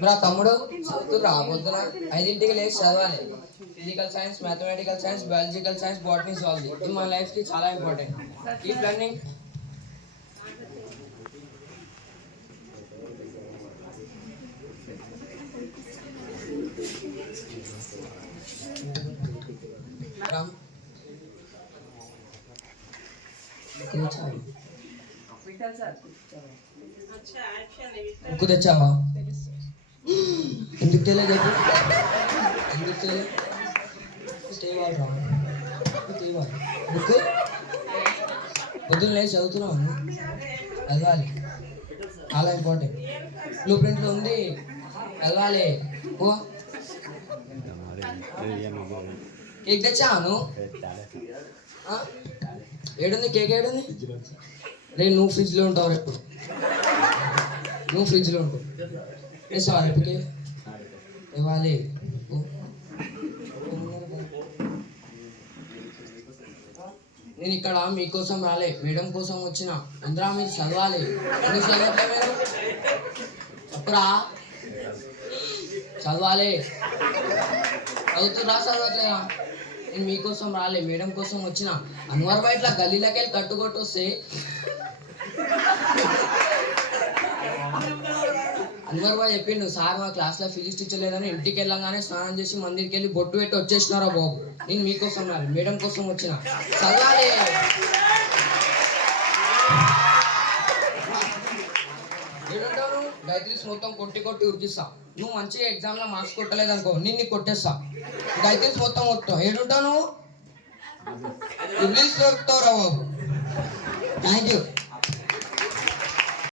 బ్రా తమ్ముడు చదువుతూ రాబోతున్నా 5ంటికి లేచి చదవాలి. Physical science, mathematical science, biological science, botany, zoology ఇది మన లైఫ్కి చాలా ఇంపార్టెంట్. Keep learning. బుక్ తెచ్చావా? ఎందుకు తెలియదు? ఎందుకు తెలియదు? తేవాలి రా, తేవాలి బుక్. పొద్దున్న లేచి చదువుతున్నావు, చదవాలి, చాలా ఇంపార్టెంట్. బ్లూ ప్రింట్లో ఉంది, చదవాలి. ఓ కేక్ తెచ్చాను. ఏడుంది కేక్? ఏడుంది? రే నువ్వు ఫ్రిడ్జ్లో ఉంటావు, ఎప్పుడు నువ్వు ఫ్రిడ్జ్లో ఉంటావు. వేసావా రేపు కేక్? ఇవ్వాలి. నేను ఇక్కడ మీకోసం రాలే, మేడం కోసం వచ్చిన. అందరూ మీరు చదవాలి. ఎందుకు చదవట్లే మీరు? చెప్పురా, చదవాలి. చదువుతురా చదవట్లేదా? నేను మీకోసం రాలే, మేడం కోసం వచ్చిన. అన్వర్ బాయ్ ఇట్లా గల్లీలోకి వెళ్ళి కట్టుకొట్టు వస్తే అన్వర్ బాయ్ చెప్పిండు, సార్ మా క్లాస్లో ఫిజిక్స్ టీచర్ లేదని ఇంటికి వెళ్ళగానే స్నానం చేసి మందిరికి వెళ్ళి బొట్టు పెట్టి వచ్చేసినారా బాబు. నేను మీకోసం రాలే, మేడం కోసం వచ్చిన. చదవాలి. ఏడుంటావు? గాయత్రీస్ మొత్తం కొట్టి కొట్టి ఉరికిస్తా. నువ్వు మంచిగా ఎగ్జామ్లో మార్క్స్ కొట్టలేదు అనుకో, నిన్ను కొట్టేస్తా. గాయత్రీస్ మొత్తం ఏడుంటావు నువ్వు? ఇంగ్లీష్ దొరుకుతావురా బాబు. Thank you.